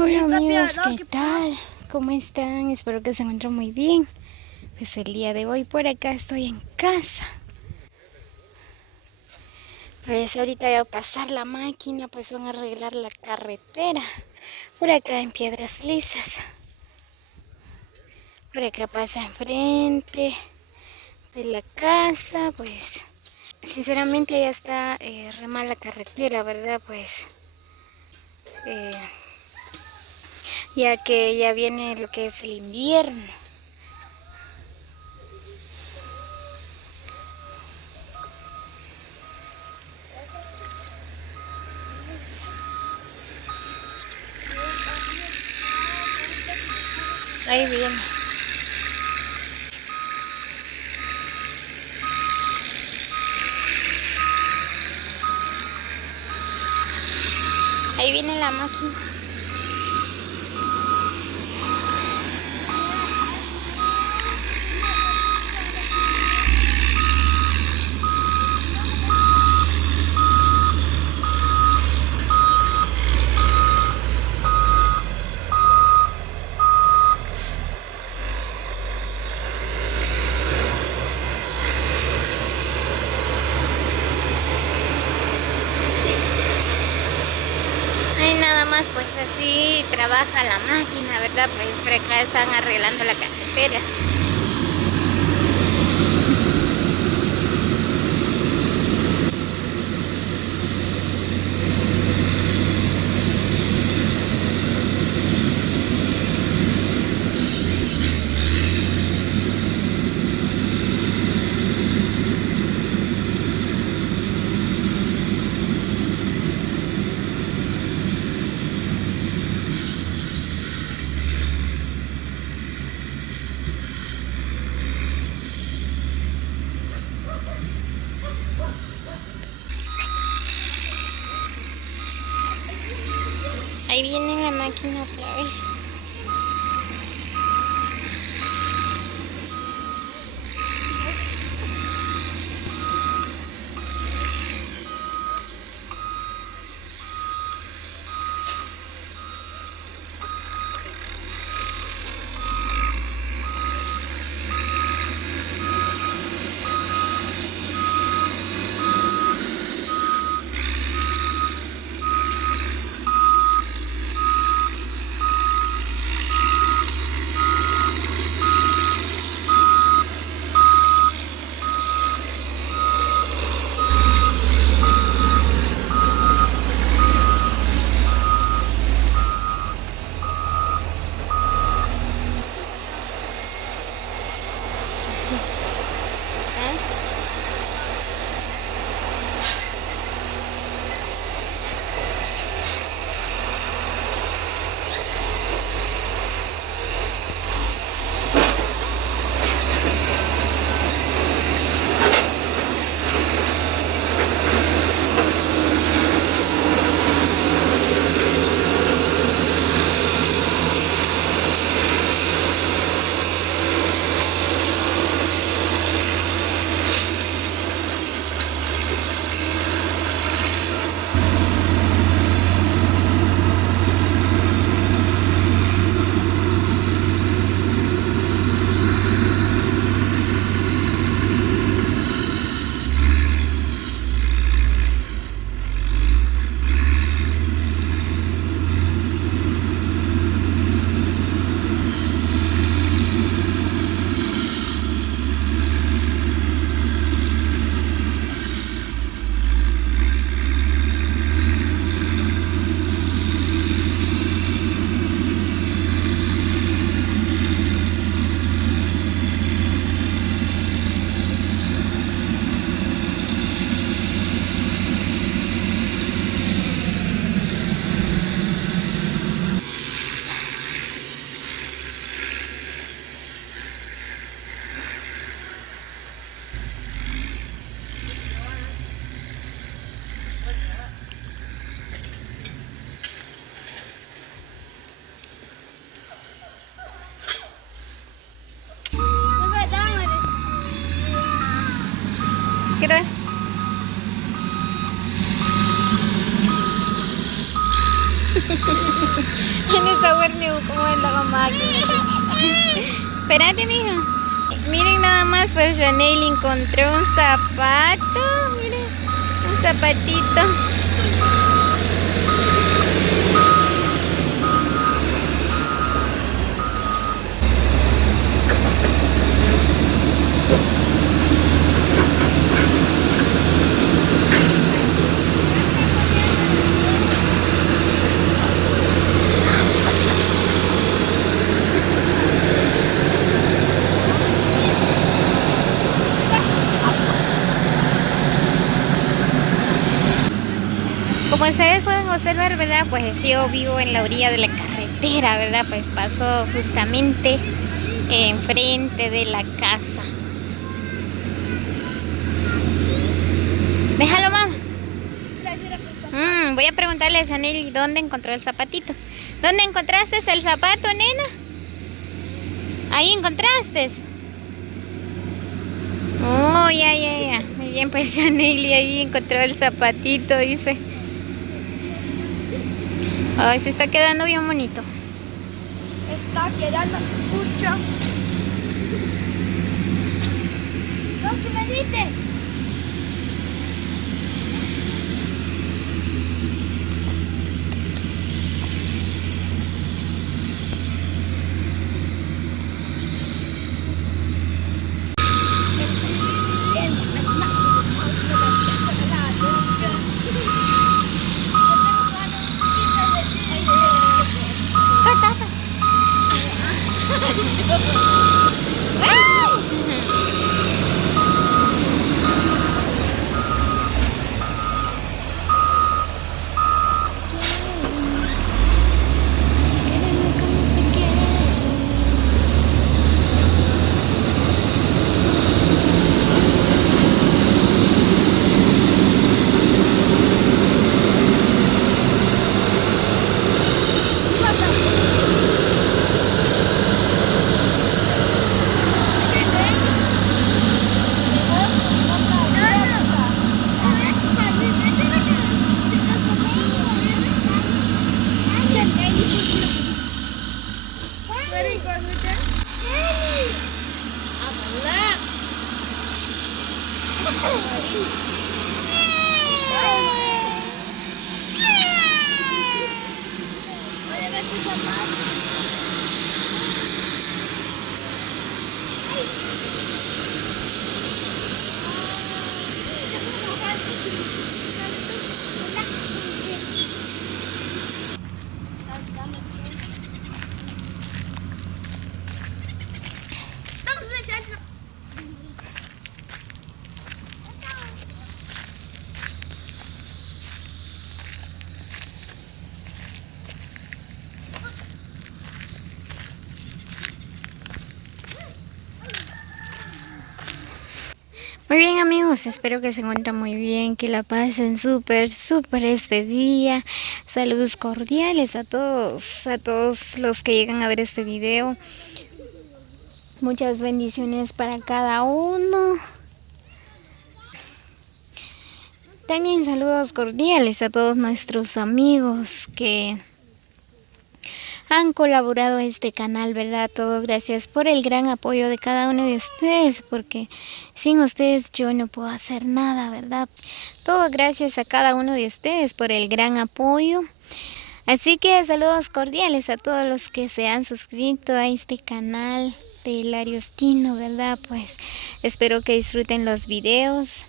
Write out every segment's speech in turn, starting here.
Hola amigos, ¿qué tal? ¿Cómo están? Espero que se encuentren muy bien. Pues el día de hoy por acá estoy en casa. Pues ahorita voy a pasar la máquina, pues van a arreglar la carretera. Por acá en Piedras Lisas. Por acá pasa enfrente de la casa, pues sinceramente ya está re mal la carretera, ¿verdad? Pues eh, ya que ya viene lo que es el invierno. Ahí viene. Ahí viene la máquina. Ahí nada más, pues así trabaja la máquina, ¿verdad? Pues por acá están arreglando la carretera. Ahí viene la máquina otra vez. Quiero ver. Esa huerne como en la máquina. Espérate, mija. Miren nada más, pues Janelle encontró un zapato. Miren, un zapatito. Como ustedes pueden observar, ¿verdad? Pues yo vivo en la orilla de la carretera, ¿verdad? Pues paso justamente enfrente de la casa. Déjalo, mamá. Voy a preguntarle a Janelle dónde encontró el zapatito. ¿Dónde encontraste el zapato, nena? Ahí encontraste. Oh, ya. Muy bien, pues Janelle ahí encontró el zapatito, dice. Ay, se está quedando bien bonito. Está quedando mucho. ¿No que me diste? Muy bien, amigos, espero que se encuentren muy bien, que la pasen súper este día. Saludos cordiales a todos los que llegan a ver este video. Muchas bendiciones para cada uno. También saludos cordiales a todos nuestros amigos que han colaborado a este canal, ¿verdad? Todo gracias por el gran apoyo de cada uno de ustedes, porque sin ustedes yo no puedo hacer nada, ¿verdad? Todo gracias a cada uno de ustedes por el gran apoyo. Así que saludos cordiales a todos los que se han suscrito a este canal de Hilario Ostino, ¿verdad? Pues espero que disfruten los videos.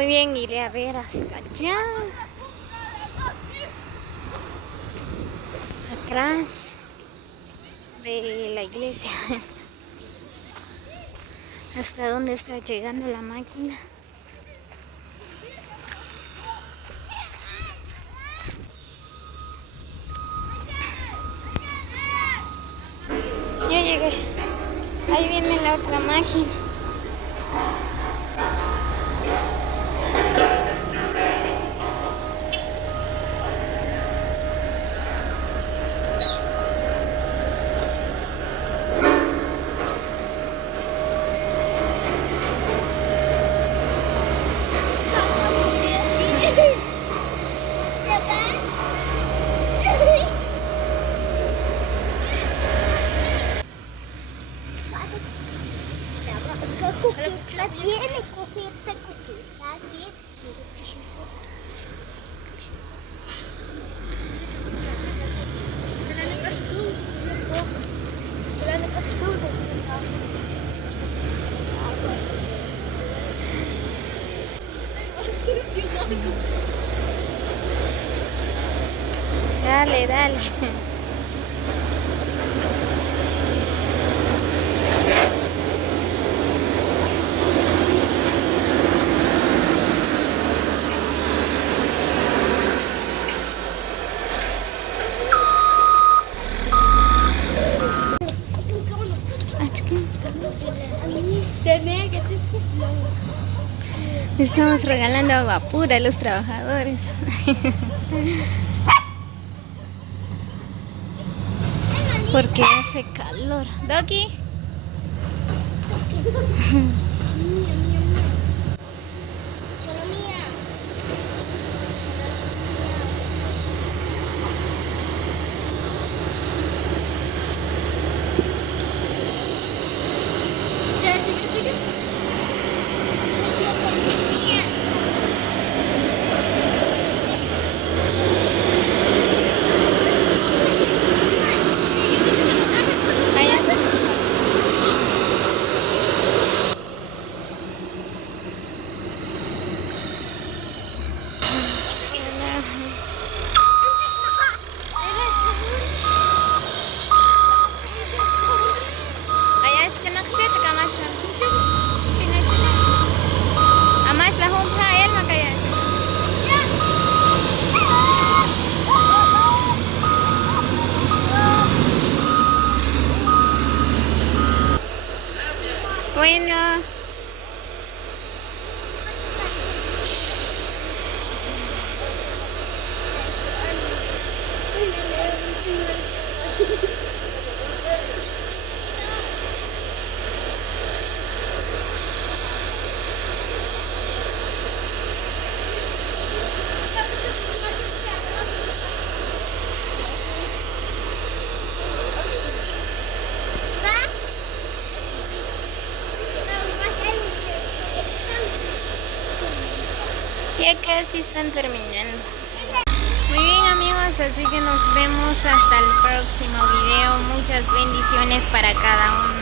Muy bien, iré a ver hasta allá. Atrás de la iglesia. Hasta dónde está llegando la máquina. Ya llegué. Ahí viene la otra máquina. Dale, dale. Estamos regalando agua pura a los trabajadores. Porque hace calor. ¿Doki? Bueno. Ya casi están terminando. Muy bien amigos, así que nos vemos hasta el próximo video. Muchas bendiciones para cada uno.